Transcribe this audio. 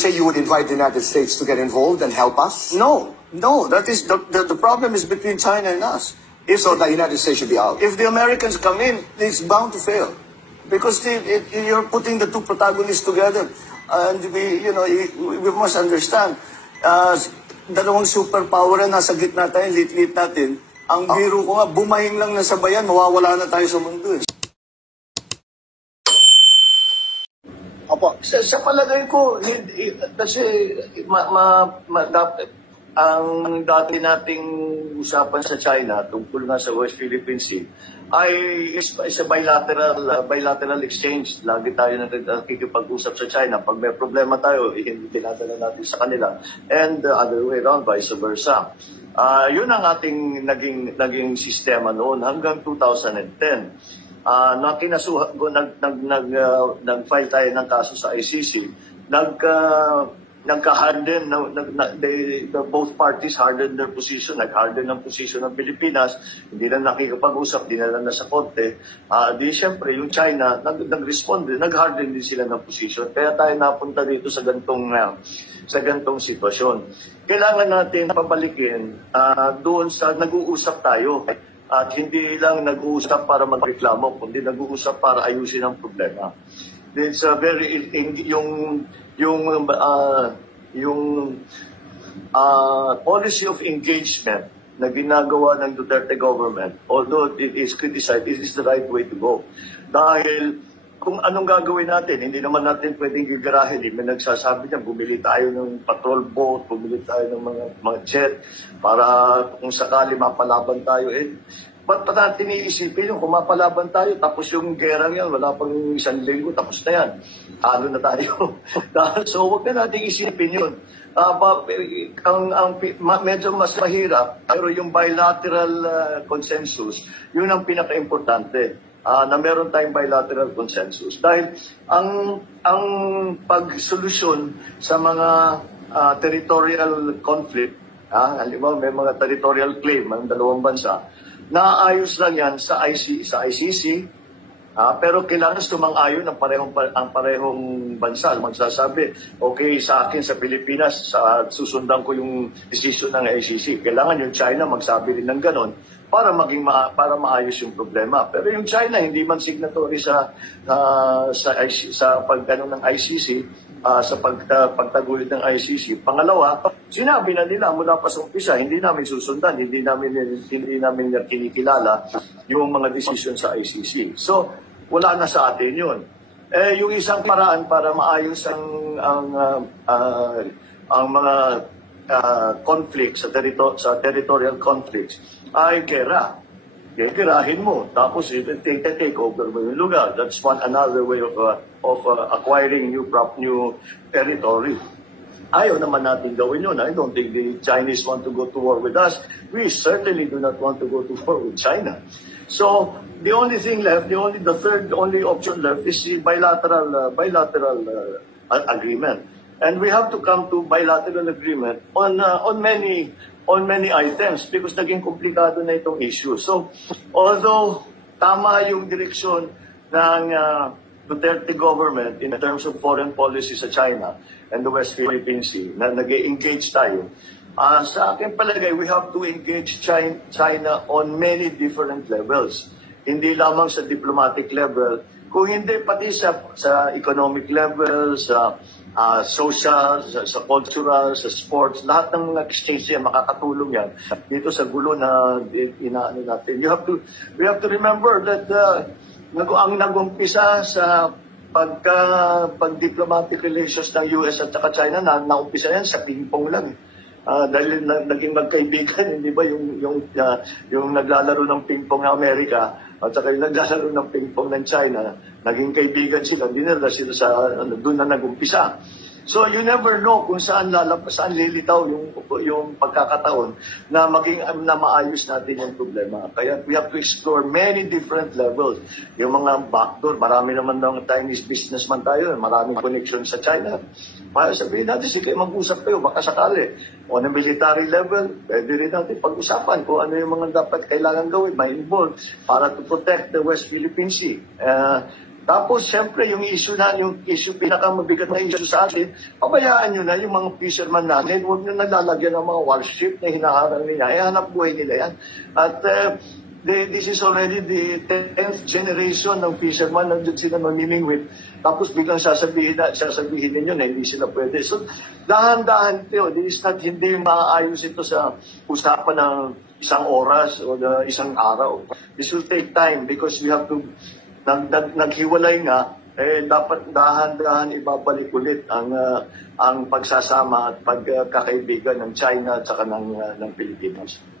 say you would invite the United States to get involved and help us? No, that is the problem is between China and us. So the United States should be out. If the Americans come in, it's bound to fail. Because you're putting the two protagonists together. And we must understand, dalawang superpower na nasa gitna tayo, lit-lit natin. Ang biro ko nga, bumahing lang na sabayan, mawawala na tayo sa mundo. Opo. Sa palagay ko, kasi ang dati nating usapan sa China tungkol nga sa West Philippine Sea ay is a bilateral exchange. Lagi tayo nakikipag-usap sa China. Pag may problema tayo, dinadala natin sa kanila. And the other way around, vice versa. Yun ang ating naging sistema noon hanggang 2010. Nag-file tayo ng kaso sa ICC. Nagka-harden, both parties hardened their position, nag-harden ang position ng Pilipinas, hindi na nakikipag-usap, dinala na sa korte. Di siyempre, yung China, nag-respond din, nag-harden din sila ng position. Kaya tayo napunta dito sa gantong sitwasyon. Kailangan natin pabalikin doon sa nag-uusap tayo. At hindi lang nag-uusap para magreklamo, kundi nag-uusap para ayusin ang problema. It's a yung policy of engagement na ginagawa ng Duterte government, although it is criticized, it is the right way to go. Dahil kung anong gagawin natin, hindi naman natin pwedeng gigarahin. May nagsasabi niya, bumili tayo ng patrol boat, bumili tayo ng mga jet para kung sakali mapalaban tayo. Ba't pa natin iisipin yung kung mapalaban tayo, tapos yung gerang yan, wala pang isang linggo, tapos na yan. Talo na tayo. So huwag na natin isipin yun. Medyo mas mahirap, pero yung bilateral consensus, yun ang pinaka-importante. Na meron tayong bilateral consensus. Dahil ang pagsolusyon sa mga territorial conflict, halimbawa may mga territorial claim ng dalawang bansa, naayos lang yan sa ICC, pero kailangan sumang-ayon ang parehong bansa. Magsasabi, okay sa akin sa Pilipinas, susundan ko yung decision ng ICC. Kailangan yung China magsabi rin ng ganon para maayos yung problema. Pero yung China hindi man signatory sa paggano ng ICC, sa pagtaguyod ng ICC. Pangalawa, sinabi na nila mula pa sa umpisa, hindi namin susundan, hindi namin kinikilala yung mga decision sa ICC. So, wala na sa atin yun. Yung isang paraan para maayos ang mga conflicts sa territorial conflicts ay gera. Gerahin mo, tapos take over mo yung lugar. That's another way of acquiring new territory. Ayaw naman natin gawin yun. I don't think the Chinese want to go to war with us. We certainly do not want to go to war with China. So the only thing left, the third option left is the bilateral agreement. And we have to come to bilateral agreement on many items because naging komplikado na itong issue. So, although tama yung direksyon ng Duterte government in terms of foreign policy sa China and the West Philippine Sea, na nag-engage tayo, sa akin palagay, we have to engage China on many different levels. Hindi lamang sa diplomatic level, kung hindi pati sa economic level, sa social, sa cultural, sa sports, lahat ng mga exchange yan, makakatulong yan dito sa gulo na inaano natin. We have to remember that ang nag-umpisa sa pag-diplomatic relations ng US at saka China, naumpisa yan sa ping-pong lang. Dahil naging magkaibigan, hindi ba yung naglalaro ng ping-pong ng Amerika at saka yung naglalaro ng ping-pong ng China, naging kaibigan sila, dinala sila doon na nag-umpisa. So you never know kung saan lilitaw yung pagkakataon na maayos natin yung problema. Kaya we have to explore many different levels. Yung mga backdoor, marami naman ng Chinese businessman tayo, maraming connection sa China. Sabihin natin, sige mag-usap kayo, baka sakali. On a military level, pwede rin natin pag-usapan kung ano yung mga dapat kailangan gawin, may involved para to protect the West Philippine Sea. Tapos, siyempre, yung pinakamabigat na issue sa atin, pabayaan nyo na yung mga fisherman natin, huwag nyo nalalagyan ng mga warship na hinaharang nila. Hanap buhay nila yan. At this is already the 10th generation ng fisherman, nandun sila mamimingwit. Tapos biglang sasabihin ninyo na hindi sila pwede. So, dahan-dahan ito. Hindi maayos ito sa usapan ng isang oras o isang araw. This will take time because we have to naghiwalay nga, dapat dahan-dahan ibabalik ulit ang pagsasama at pagkakaibigan ng China at saka ng Pilipinas.